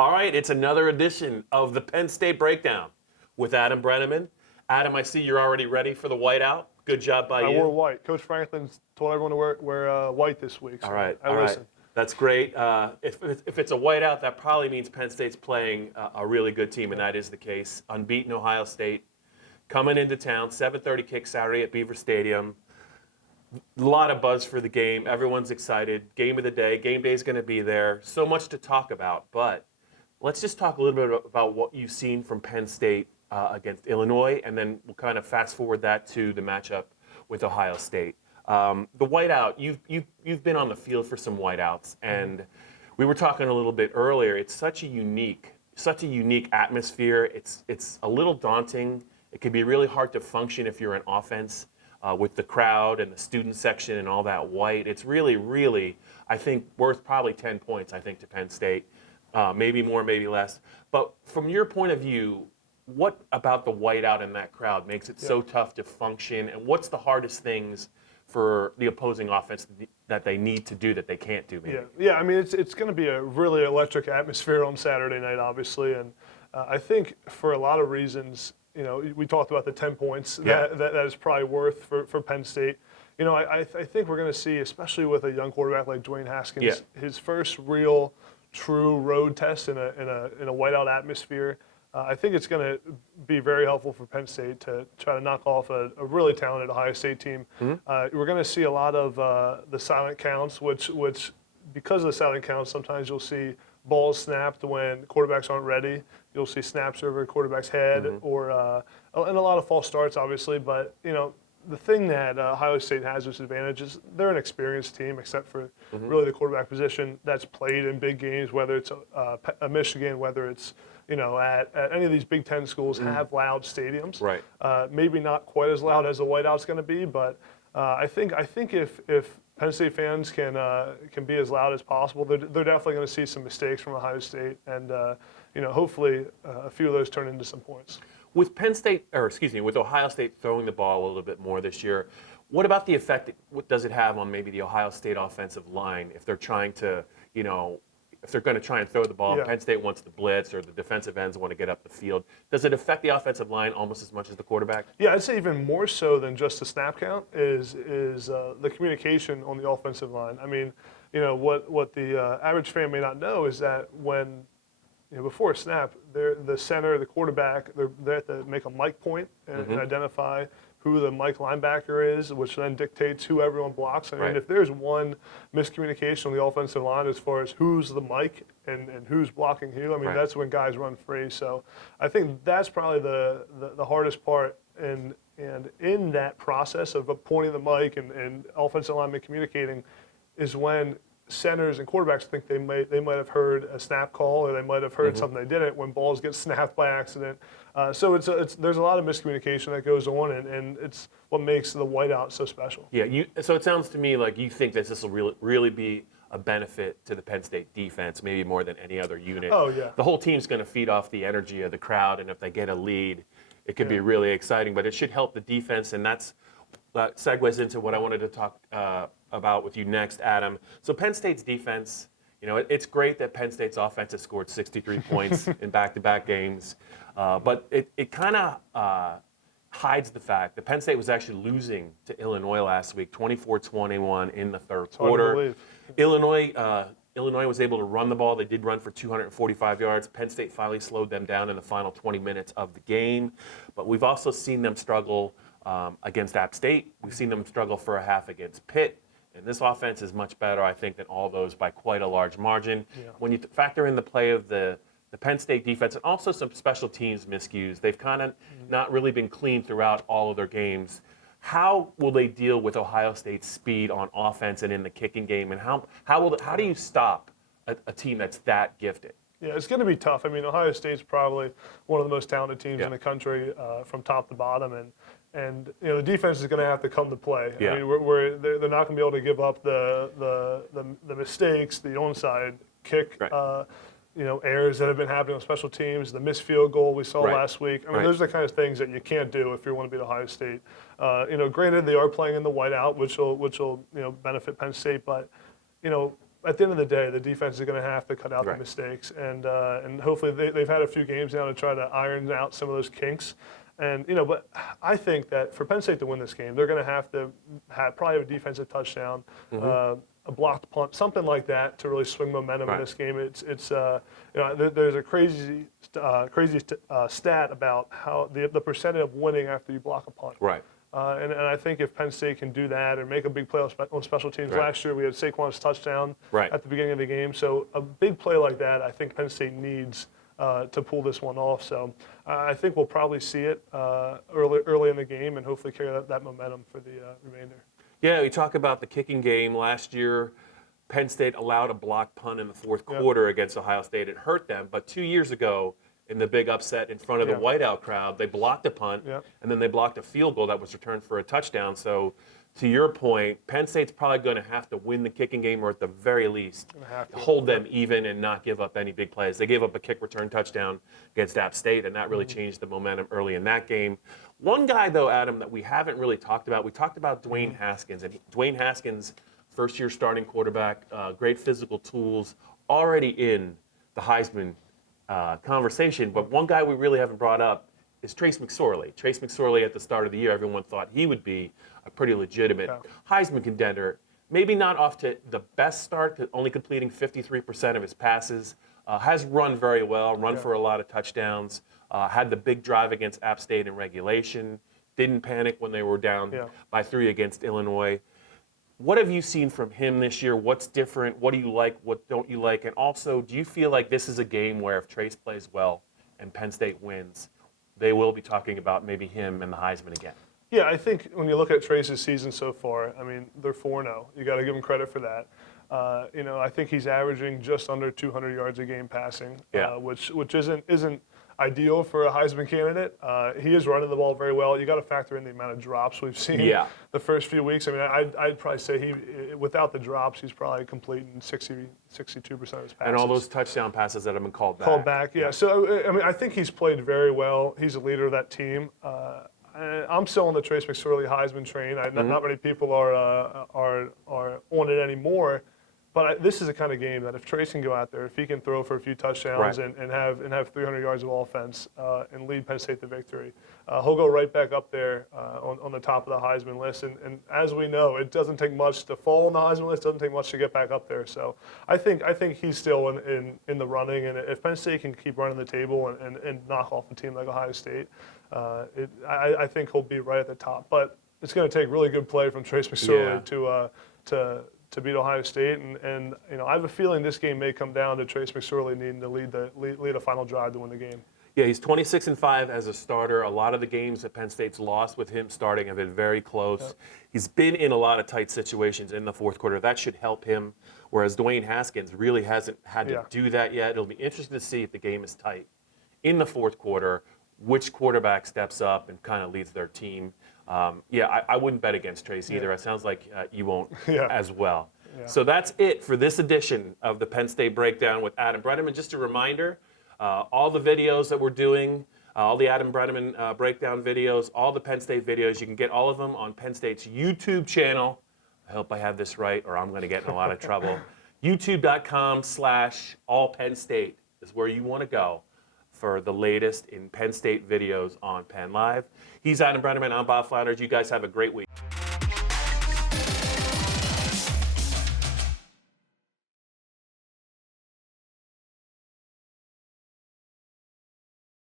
All right, it's another edition of the Penn State Breakdown with Adam Breneman. Adam, I see you're already ready for the whiteout. Good job by you. I wore white. Coach Franklin's told everyone to wear white this week. So All right, I listen. That's great. If it's a whiteout, that probably means Penn State's playing a really good team, and that is the case. Unbeaten Ohio State coming into town, 7:30 kick Saturday at Beaver Stadium. A lot of buzz for the game. Everyone's excited. Game of the day. Game day is going to be there. So much to talk about, but let's just talk a little bit about what you've seen from Penn State against Illinois, and then we'll kind of fast forward that to the matchup with Ohio State. The whiteout, you've been on the field for some whiteouts, and we were talking a little bit earlier. It's such a unique atmosphere. It's a little daunting. It can be really hard to function if you're an offense with the crowd and the student section and all that white. It's really, I think, worth probably 10 points, I think, to Penn State. Maybe more, maybe less. But from your point of view, what about the whiteout and that crowd makes it so tough to function? And what's the hardest things for the opposing offense that they need to do that they can't do? Maybe? Yeah. I mean, it's going to be a really electric atmosphere on Saturday night, obviously, and I think for a lot of reasons, we talked about the 10 points that is probably worth for Penn State. I think we're going to see, especially with a young quarterback like Dwayne Haskins, his first real, true road test in a whiteout atmosphere. I think it's going to be very helpful for Penn State to try to knock off a really talented Ohio State team. We're going to see a lot of the silent counts, which because of the silent counts, sometimes you'll see balls snapped when quarterbacks aren't ready. You'll see snaps over a quarterback's head, and a lot of false starts, obviously. But the thing that Ohio State has as advantage is they're an experienced team, except for really the quarterback position that's played in big games, whether it's a Michigan, whether it's at any of these Big Ten schools have loud stadiums. Right. Maybe not quite as loud as the whiteout's going to be, but I think if Penn State fans can be as loud as possible, they're definitely going to see some mistakes from Ohio State, and hopefully a few of those turn into some points. With with Ohio State throwing the ball a little bit more this year, what about the effect? What does it have on maybe the Ohio State offensive line if they're trying to, if they're going to try and throw the ball? Yeah. Penn State wants to blitz, or the defensive ends want to get up the field. Does it affect the offensive line almost as much as the quarterback? Yeah, I'd say even more so than just the snap count is the communication on the offensive line. I mean, what the average fan may not know is that when before a snap, the center, the quarterback, they have to make a mic point and identify who the mic linebacker is, which then dictates who everyone blocks. I mean, if there's one miscommunication on the offensive line as far as who's the mic and who's blocking who, I mean, that's when guys run free. So I think that's probably the hardest part. And in that process of pointing the mic and offensive linemen communicating is when centers and quarterbacks think they might have heard a snap call, or they might have heard something they didn't when balls get snapped by accident. So there's a lot of miscommunication that goes on, and it's what makes the whiteout so special. Yeah. So it sounds to me like you think that this will really be a benefit to the Penn State defense, maybe more than any other unit. Oh yeah. The whole team's going to feed off the energy of the crowd, and if they get a lead, it could be really exciting. But it should help the defense, and that segues into what I wanted to talk about with you next, Adam. So Penn State's defense, it's great that Penn State's offense has scored 63 points in back-to-back games, but it kind of hides the fact that Penn State was actually losing to Illinois last week, 24-21 in the third quarter. Illinois was able to run the ball. They did run for 245 yards. Penn State finally slowed them down in the final 20 minutes of the game, but we've also seen them struggle against App State. We've seen them struggle for a half against Pitt. And this offense is much better, I think, than all those by quite a large margin. Yeah. When you factor in the play of the Penn State defense and also some special teams miscues, they've kind of not really been clean throughout all of their games. How will they deal with Ohio State's speed on offense and in the kicking game? And how do you stop a team that's that gifted? Yeah, it's going to be tough. I mean, Ohio State's probably one of the most talented teams in the country from top to bottom, and the defense is going to have to come to play. Yeah. I mean, they're not going to be able to give up the mistakes, the onside kick, errors that have been happening on special teams, the missed field goal we saw last week. I mean, those are the kind of things that you can't do if you want to beat Ohio State. Granted, they are playing in the whiteout, which will benefit Penn State, but at the end of the day, the defense is going to have to cut out the Right. mistakes, and hopefully they've had a few games now to try to iron out some of those kinks. And but I think that for Penn State to win this game, they're going to have probably have a defensive touchdown, a blocked punt, something like that to really swing momentum in this game. It's there's a crazy stat about how the percentage of winning after you block a punt. Right. And I think if Penn State can do that and make a big play on special teams, last year we had Saquon's touchdown at the beginning of the game. So a big play like that, I think Penn State needs to pull this one off. So I think we'll probably see it early in the game and hopefully carry that momentum for the remainder. Yeah, we talk about the kicking game. Last year, Penn State allowed a blocked punt in the fourth quarter against Ohio State. It hurt them. But 2 years ago, in the big upset in front of the Whiteout crowd, they blocked a punt, and then they blocked a field goal that was returned for a touchdown. So to your point, Penn State's probably going to have to win the kicking game, or at the very least, hold them even and not give up any big plays. They gave up a kick return touchdown against App State, and that really changed the momentum early in that game. One guy, though, Adam, that we haven't really talked about, we talked about Dwayne Haskins. And Dwayne Haskins, first-year starting quarterback, great physical tools, already in the Heisman conversation. But one guy we really haven't brought up is Trace McSorley. Trace McSorley, at the start of the year, everyone thought he would be a pretty legitimate Heisman contender. Maybe not off to the best start, only completing 53% of his passes. Has run very well, for a lot of touchdowns. Had the big drive against App State in regulation. Didn't panic when they were down by 3 against Illinois. What have you seen from him this year? What's different? What do you like? What don't you like? And also, do you feel like this is a game where if Trace plays well and Penn State wins, they will be talking about maybe him and the Heisman again? Yeah, I think when you look at Trace's season so far, I mean, they're 4-0. You got to give him credit for that. I think he's averaging just under 200 yards a game passing, which isn't ideal for a Heisman candidate. He is running the ball very well. You got to factor in the amount of drops we've seen the first few weeks. I mean, I'd probably say without the drops, he's probably completing 62% of his passes. And all those touchdown passes that have been called back. Yeah. So, I mean, I think he's played very well. He's a leader of that team. I'm still on the Trace McSorley Heisman train. Not many people are on it anymore. But this is the kind of game that if Trace can go out there, if he can throw for a few touchdowns and have 300 yards of offense and lead Penn State to victory, he'll go right back up there on the top of the Heisman list. And as we know, it doesn't take much to fall on the Heisman list. It doesn't take much to get back up there. So I think he's still in the running. And if Penn State can keep running the table and knock off a team like Ohio State, I think he'll be right at the top. But it's going to take really good play from Trace McSorley to beat Ohio State, and I have a feeling this game may come down to Trace McSorley needing to lead a final drive to win the game. Yeah, he's 26-5 as a starter. A lot of the games that Penn State's lost with him starting have been very close. Yep. He's been in a lot of tight situations in the fourth quarter. That should help him, whereas Dwayne Haskins really hasn't had to do that yet. It'll be interesting to see if the game is tight in the fourth quarter, which quarterback steps up and kind of leads their team. I wouldn't bet against Trace either. It sounds like you won't as well. Yeah. So that's it for this edition of the Penn State Breakdown with Adam Breneman. Just a reminder, all the videos that we're doing, all the Adam Breneman breakdown videos, all the Penn State videos, you can get all of them on Penn State's YouTube channel. I hope I have this right or I'm going to get in a lot of trouble. YouTube.com/allpennstate is where you want to go for the latest in Penn State videos on PennLive. He's Adam Breneman. I'm Bob Flounders. You guys have a great week.